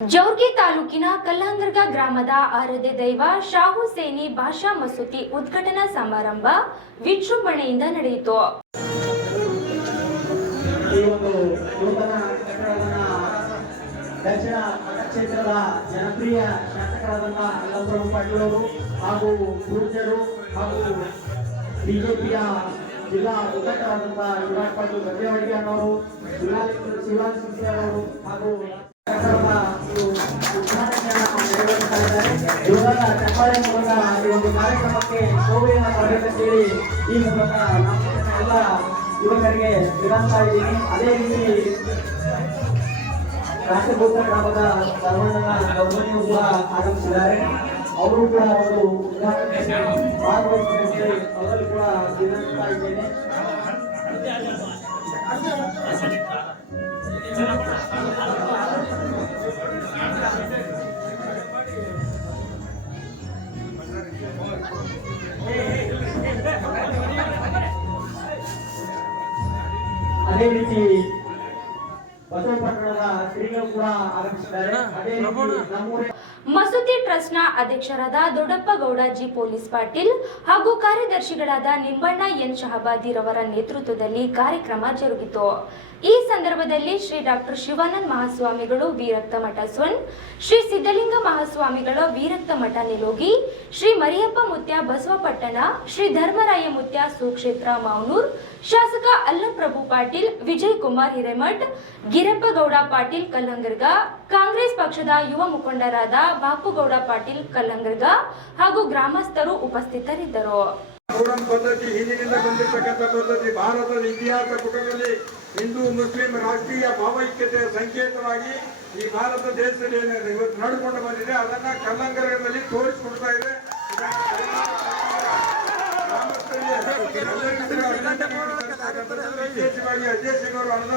ಜೌರ್ಗಿ ತಾಲೂಕಿನ ಕಲ್ಲಂದರ್ಗ ಗ್ರಾಮದ ಆರಾಧ್ಯ ದೈವ ಶಾಹು ಸೇನಿ ಭಾಷಾ ಮಸೂತಿ ಉದ್ಘಾಟನಾ ಸಮಾರಂಭ ವಿಜೃಂಭಣೆಯಿಂದ ನಡೆಯಿತು. ದಕ್ಷಿಣ ಕ್ಷೇತ್ರದ ಜನಪ್ರಿಯ ಶಾಸಕರಾದಂತಹ ಅಲ್ಲಪ್ರಭು ಪಾಟೀಲ್ ಹಾಗೂ ಪೂಜ್ಯರು ಹಾಗೂ ಬಿಜೆಪಿಯ ಜಿಲ್ಲಾ ಮುಖಂಡರಾದಂತಹ ಯುವರಾಜ್ ಪಾಟೀಲ್ ಗದ್ದೆವಾಡಿ ಅನ್ನೋರು, ಶಿವರಾಜ್ ಶಿವರಾಜ್ ಸಿಂಗ್ ಅವರು ಹಾಗೂ ಇವಾಗ ಚಪ್ಪಾಳೆ ಮೂಲಕ ಈ ಒಂದು ಕಾರ್ಯಕ್ರಮಕ್ಕೆ ಶೋಭೆಯನ್ನು ತರಬೇಕಂತೇಳಿ ಈ ಮೂಲಕ ಎಲ್ಲ ಯುವಕರಿಗೆ ವಿನಂತಾ ಇದ್ದೀನಿ ಅದೇ ರೀತಿ ರಾಷ್ಟ್ರಭೂತ ಗ್ರಾಮದ ಧರ್ಮಣ್ಣನ ಗೌರವನಿಯು ಕೂಡ ಆಗಮಿಸಿದ್ದಾರೆ. ಅವರು ಕೂಡ ಒಂದು ಭಾಗವಹಿಸಬೇಕಂತೆ ಅವರಲ್ಲಿ ಕೂಡ ವಿನಂತಾ ಇದ್ದೇನೆ ಅದೇ ರೀತಿ ಮಸೂತಿ ಟ್ರಸ್ಟ್ನ ಅಧ್ಯಕ್ಷರಾದ ದೊಡ್ಡಪ್ಪ ಗೌಡ ಜಿ ಪೊಲೀಸ್ ಪಾಟೀಲ್ ಹಾಗೂ ಕಾರ್ಯದರ್ಶಿಗಳಾದ ನಿಂಬಣ್ಣ ಎನ್ ಶಹಬಾದಿರವರ ನೇತೃತ್ವದಲ್ಲಿ ಕಾರ್ಯಕ್ರಮ ಜರುಗಿತು. ಈ ಸಂದರ್ಭದಲ್ಲಿ ಶ್ರೀ ಡಾಕ್ಟರ್ ಶಿವಾನಂದ ಮಹಾಸ್ವಾಮಿಗಳು ವೀರಕ್ತ ಮಠ ಸ್ವನ್ ಶ್ರೀ ಸಿದ್ಧಲಿಂಗ ಮಹಾಸ್ವಾಮಿಗಳ ವೀರಕ್ತ ಮಠ ನಿಲೋಗಿ ಶ್ರೀ ಮರಿಯಪ್ಪ ಮುತ್ಯ ಬಸವಪಟ್ಟಣ ಶ್ರೀ ಧರ್ಮರಾಯ ಮುತ್ಯ ಸುಕ್ಷೇತ್ರ ಮಾವನೂರ್ ಶಾಸಕ ಅಲ್ಲಪ್ರಭು ಪಾಟೀಲ್ ವಿಜಯ್ ಕುಮಾರ್ ಹಿರೇಮಠ್ ಗಿರಪ್ಪಗೌಡ ಪಾಟೀಲ್ ಕಲ್ಲಂಗರ್ಗ ಕಾಂಗ್ರೆಸ್ ಪಕ್ಷದ ಯುವ ಮುಖಂಡರಾದ ಬಾಪುಗೌಡ ಪಾಟೀಲ್ ಕಲ್ಲಂಗರ್ಗ ಹಾಗೂ ಗ್ರಾಮಸ್ಥರು ಉಪಸ್ಥಿತರಿದ್ದರು. ಪದ್ಧತಿ ಹಿಂದಿನಿಂದ ಬಂದಿರತಕ್ಕಂಥ ಪದ್ಧತಿ ಭಾರತದ ಇತಿಹಾಸ ಪುಟದಲ್ಲಿ ಹಿಂದೂ ಮುಸ್ಲಿಂ ರಾಷ್ಟ್ರೀಯ ಭಾವೈಕ್ಯತೆಯ ಸಂಕೇತವಾಗಿ ಈ ಭಾರತ ದೇಶದಲ್ಲಿ ಇವತ್ತು ನಡ್ಕೊಂಡು ಬಂದಿದೆ. ಅದನ್ನ ಕಲ್ಲಂಗರದಲ್ಲಿ ತೋರಿಸ್ಕೊಡ್ತಾ ಇದೆ. ಅಧ್ಯಕ್ಷರು ವಿಶೇಷವಾಗಿ ಅಜಯ್ ಸಿಂಗ್ ಅವರು ಅನುದಾನ